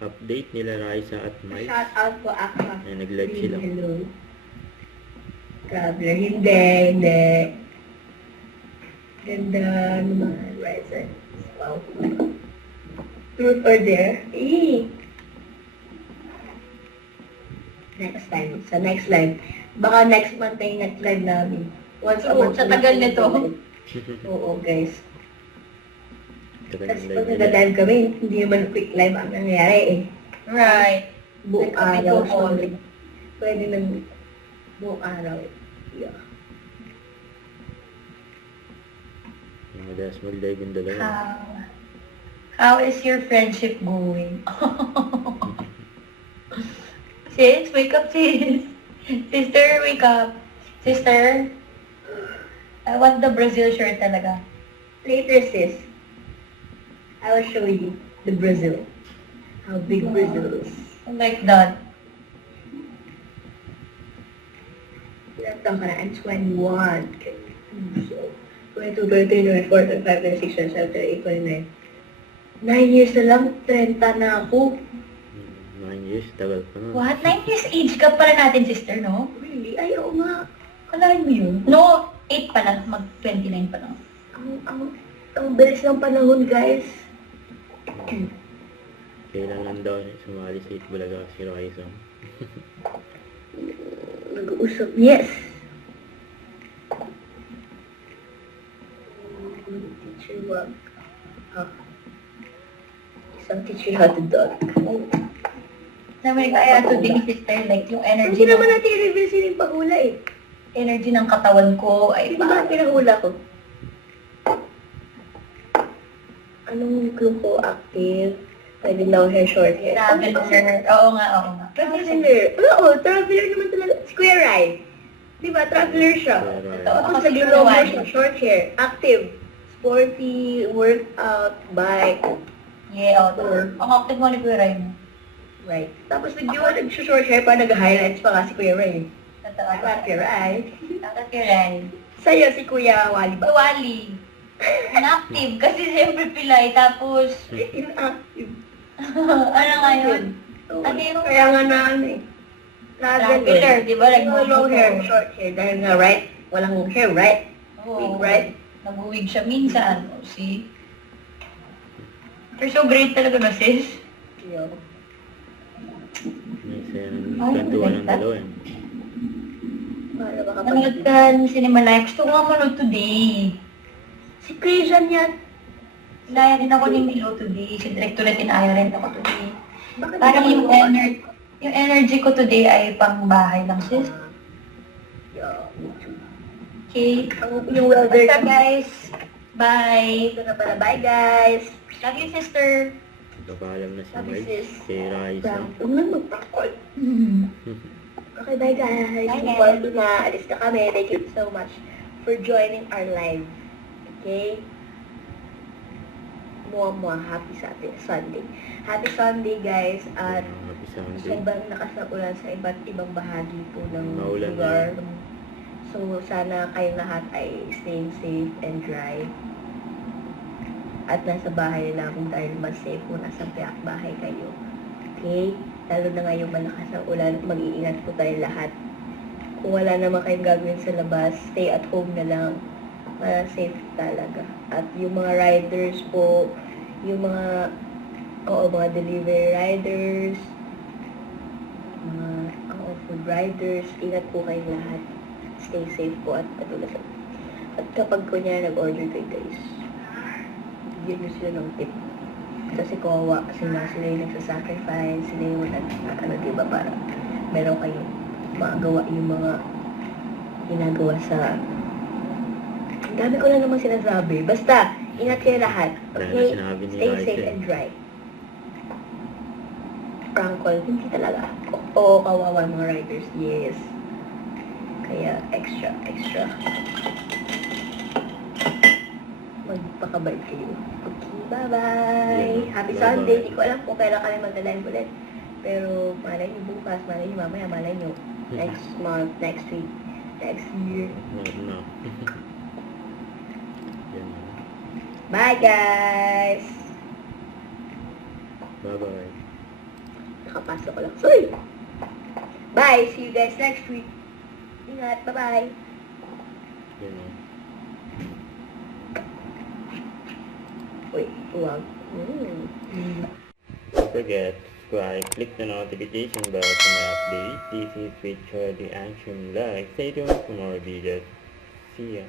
update nila Raisa at Miles. Shout out po Aqua. Ay, nag-live sila. Hello. Traveler. Hindi. Ganda naman. Raisa. Wow. Truth or dare? Next time. Sa next live. Baka next month ay next live namin. Once a month. Sa tagal nito. Oo, guys. Tagal Kasi ng pag live nila. nag-live kami, hindi naman quick live ang nangyayari eh. Right. Buong Nag-video araw. call. Pwede ng buong araw. Yeah. Yung madalas mag-live yung dalawa. How is your friendship going? Sis, wake up, sis. Sister, wake up. Sister, I want the Brazil shirt talaga. Later, sis. I will show you the Brazil. How big Brazil is. I like that. Ilang taon ka na? I'm 21. Okay. So, 22, 23, 24, 25, 26, 27, 28, 29. 9 years na lang, 30 na ako. 9 years, tagal pa na. What? 9 years age ka pala natin, sister, no? Really? Ay, oo nga. Kalahin mo yun? No, 8 pa lang. Mag-29 pa lang. Ang bilis ng panahon, guys. Kailan lang daw sumali sa Itbulaga si Raisa. Nag-uusap. Yes. Teacher wag. Isang teacher how to dog. Sabi kaya today, sister, like yung energy Hindi naman natin i-reveal sino yung pahula eh. energy ng katawan ko ay Hindi ba pinahula ko? Anong clue ko? Active. Pwede long hair, short hair. traveler. Oo nga. Traveler. Oo, traveler naman talaga. Square eye. Diba? Traveler siya. Totoo. Tapos nag-long hair siya, short hair. Active. Sporty, workout, bike. Yeah, outdoor. Ang active mo ni Kuya Ray mo. Right. Tapos nag-short hair pa, nag-highlights pa nga si Kuya Ray. Totoo. Square eye. Dapat Kuya Ray. Sa'yo, si Kuya Wally ba? Wali. Inactive kasi siyempre pilay. Tapos, Inactive. ano nga yun? Oo. Ano yung Kaya nga na ano eh. traveler, di ba? Like, Long hair, short hair. Dahil nga, right? Walang hair, right? Oo. Right? Nabuwig siya minsan. O, see? You're so great talaga na, sis. Yo. May isang Ay, kantuan ng like that? dalawa eh. Para baka Nanood ka ng Cinema Live. Gusto ko nga manood today. Si Christian yan. Inaya din ako ni Milo today. Si Director na tinaya rin ako today. Bakit Parang hindi yung ako- yung energy ko today ay pang bahay lang, sis. Yo. Okay. Yung welder. Basta, guys. Bye. Ito na pala. Bye, guys. Love you, sister. Nagpapaalam na si Sabi, Miles sis. kay Raisa. Huwag lang mag-call. Okay, bye, guys. Bye, guys. Bye, na. Alis na kami. Thank you so much for joining our live. Okay? Mua. Happy Sunday. Happy Sunday, guys. At Happy sa Sunday. ibang nakasaulan sa iba't ibang bahagi po ng Maulan lugar. So, sana kayong lahat ay staying safe and dry. At nasa bahay lang dahil mas safe kung nasa bahay kayo. Okay? Lalo na ngayong malakas ang ulan, mag-iingat po tayo lahat. Kung wala naman kayong gagawin sa labas, stay at home na lang. Para safe talaga. At yung mga riders po, yung mga delivery riders, mga food riders, ingat po kayong lahat. Stay safe po at katulad sa... At kapag kunya nag-order kayo guys, bigyan nyo sila ng tip. Kasi kawawa, kasi nga sila yung nagsasacrifice, sila yung diba, para meron kayong magawa yung mga ginagawa sa... Ang dami ko lang naman sinasabi. Basta, ingat kayo lahat. Dahil Okay? sinabi ni Stay Raisa safe eh. and dry. Prank call, hindi talaga. Oo, kawawa mga riders. Yes. Kaya, extra. Magpakabait kayo. Okay, bye-bye. Yeah, Happy bye-bye. Sunday. Hindi ko alam kung kailan kami magda-live ulit. Pero, malay nyo bukas, malay nyo mamaya, malay nyo next month, next week, next year. No. Yan. Bye, guys! Bye-bye. Kakapasok ko lang. Sorry! Bye! See you guys next week. Ingat. Bye-bye. Yun o. Uy, huwag. Don't forget, subscribe, click the notification bell for my updates. This is Richard the Action Like. Stay tuned for more videos. See ya.